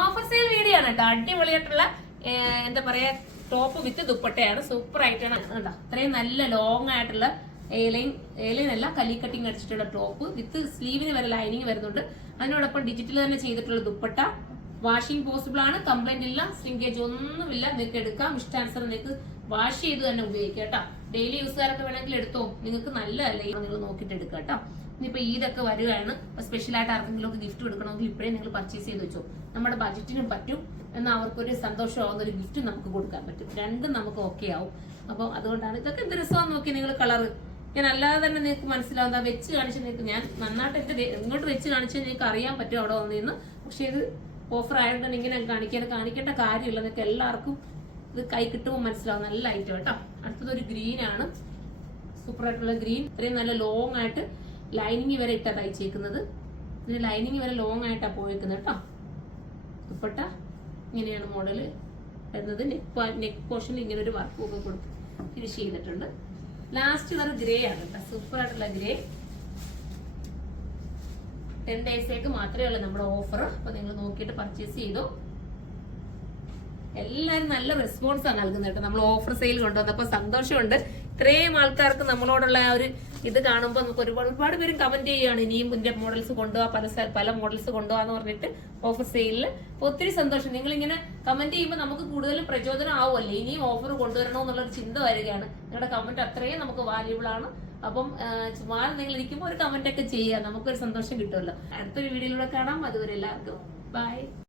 Offer sale video ആണ് കേട്ടോ. അടിപൊളിയായിട്ടുള്ള എന്താ പറയാ ടോപ്പ് വിത്ത് ദുപ്പട്ടയാണ്. സൂപ്പർ ആയിട്ടാണ് കേട്ടോ. അത്രയും നല്ല ലോങ് ആയിട്ടുള്ള ഏലൈനല്ല കലി കട്ടിങ് അടിച്ചിട്ടുള്ള ടോപ്പ് വിത്ത് സ്ലീവിന് വരെ ലൈനിങ് വരുന്നുണ്ട്. അതിനോടൊപ്പം ഡിജിറ്റൽ തന്നെ ചെയ്തിട്ടുള്ള ദുപ്പട്ട. വാഷിംഗ് പോസിബിൾ ആണ്, കംപ്ലൈന്റ് ഇല്ല, ശ്രിങ്കേജ് ഒന്നുമില്ല. നിങ്ങൾക്ക് എടുക്കാം, ഇഷ്ടാനുസരണം നിങ്ങൾക്ക് വാഷ് ചെയ്ത് തന്നെ ഉപയോഗിക്കാം കേട്ടോ. ഡെയിലി യൂസുകാരൊക്കെ വേണമെങ്കിൽ എടുത്തോ, നിങ്ങൾക്ക് നല്ലതല്ലേ നിങ്ങൾ നോക്കിയിട്ട് എടുക്കാം കേട്ടോ. ഇനിയിപ്പോ ഈദൊക്കെ വരികയാണ്, സ്പെഷ്യൽ ആയിട്ട് ആർക്കെങ്കിലും ഒക്കെ ഗിഫ്റ്റ് കൊടുക്കണമെങ്കിൽ ഇപ്പോഴേ നിങ്ങൾ പർച്ചേസ് ചെയ്ത് വെച്ചോ. നമ്മുടെ ബജറ്റിനും പറ്റും, എന്നാൽ അവർക്കൊരു സന്തോഷമാവുന്ന ഒരു ഗിഫ്റ്റ് നമുക്ക് കൊടുക്കാൻ പറ്റും. രണ്ടും നമുക്ക് ഓക്കെ ആവും. അപ്പോൾ അതുകൊണ്ടാണ് ഇതൊക്കെ എന്ത് രസമാണെന്ന് നോക്കി നിങ്ങൾ കളറ്. ഞാൻ അല്ലാതെ തന്നെ നിങ്ങൾക്ക് മനസ്സിലാവുന്ന വെച്ച് കാണിച്ച് നിങ്ങൾക്ക് ഞാൻ നന്നായിട്ട് എന്റെ ഇങ്ങോട്ട് വെച്ച് കാണിച്ചാൽ നിങ്ങൾക്ക് അറിയാൻ പറ്റും അവിടെ വന്നിരുന്നു. പക്ഷെ ഇത് ഓഫർ ആയതുകൊണ്ട് ഇങ്ങനെ കാണിക്കേണ്ട കാര്യമില്ല. നിങ്ങൾക്ക് എല്ലാവർക്കും ഇത് കൈ കിട്ടുമ്പോൾ മനസ്സിലാവും. നല്ല ഐറ്റം കേട്ടോ. അടുത്തതൊരു ഗ്രീൻ ആണ്, സൂപ്പർ ആയിട്ടുള്ള ഗ്രീൻ. ഇത്രയും നല്ല ലോങ് ആയിട്ട് ലൈനിങ് വരെ ഇട്ടാ തയ്ച്ചേക്കുന്നത്. ഇതിന് ലൈനിങ് വരെ ലോങ് ആയിട്ടാണ് പോയേക്കുന്നത് കേട്ടോ. ദുപ്പട്ട ഇങ്ങനെയാണ് മോഡല് വരുന്നത്. നെക്ക് പോർഷനിൽ ഇങ്ങനെ ഒരു വർക്ക് ഒക്കെ കൊടുത്ത് ഫിനിഷ് ചെയ്തിട്ടുണ്ട്. ലാസ്റ്റ് കളർ ഗ്രേ ആണ് കേട്ടോ. സൂപ്പർ ആയിട്ടുള്ള ഗ്രേ. 10 ഡേയ്സേക്ക് മാത്രമേ ഉള്ളൂ നമ്മുടെ ഓഫർ. അപ്പൊ നിങ്ങൾ നോക്കിയിട്ട് പർച്ചേസ് ചെയ്തോ. എല്ലാരും നല്ല റെസ്പോൺസ് ആണ് നൽകുന്നത് കേട്ടോ. നമ്മൾ ഓഫർ സെയിൽ കൊണ്ടുവന്നപ്പോ സന്തോഷമുണ്ട്. ഇത്രയും ആൾക്കാർക്ക് നമ്മളോടുള്ള ആ ഒരു ഇത് കാണുമ്പോൾ നമുക്ക് ഒരുപാട് പേരും കമന്റ് ചെയ്യുകയാണ്, ഇനിയും ഇതിന്റെ മോഡൽസ് കൊണ്ടുപോവാ, പല മോഡൽസ് കൊണ്ടുപോവാന്ന് പറഞ്ഞിട്ട് ഓഫർ സെയിലിൽ. അപ്പൊ ഒത്തിരി സന്തോഷം. നിങ്ങൾ ഇങ്ങനെ കമന്റ് ചെയ്യുമ്പോൾ നമുക്ക് കൂടുതലും പ്രചോദനം ആവുമല്ലേ, ഇനിയും ഓഫർ കൊണ്ടുവരണോ എന്നുള്ളൊരു ചിന്ത വരികയാണ്. നിങ്ങളുടെ കമന്റ് അത്രയും നമുക്ക് വാല്യൂബിൾ ആണ്. അപ്പം ചുമ്മാ നിങ്ങൾ ഇരിക്കുമ്പോൾ ഒരു കമന്റ് ഒക്കെ ചെയ്യുക, നമുക്കൊരു സന്തോഷം കിട്ടുമല്ലോ. അടുത്തൊരു വീഡിയോയിലൂടെ കാണാം. അതുവരെ എല്ലാവർക്കും ബൈ.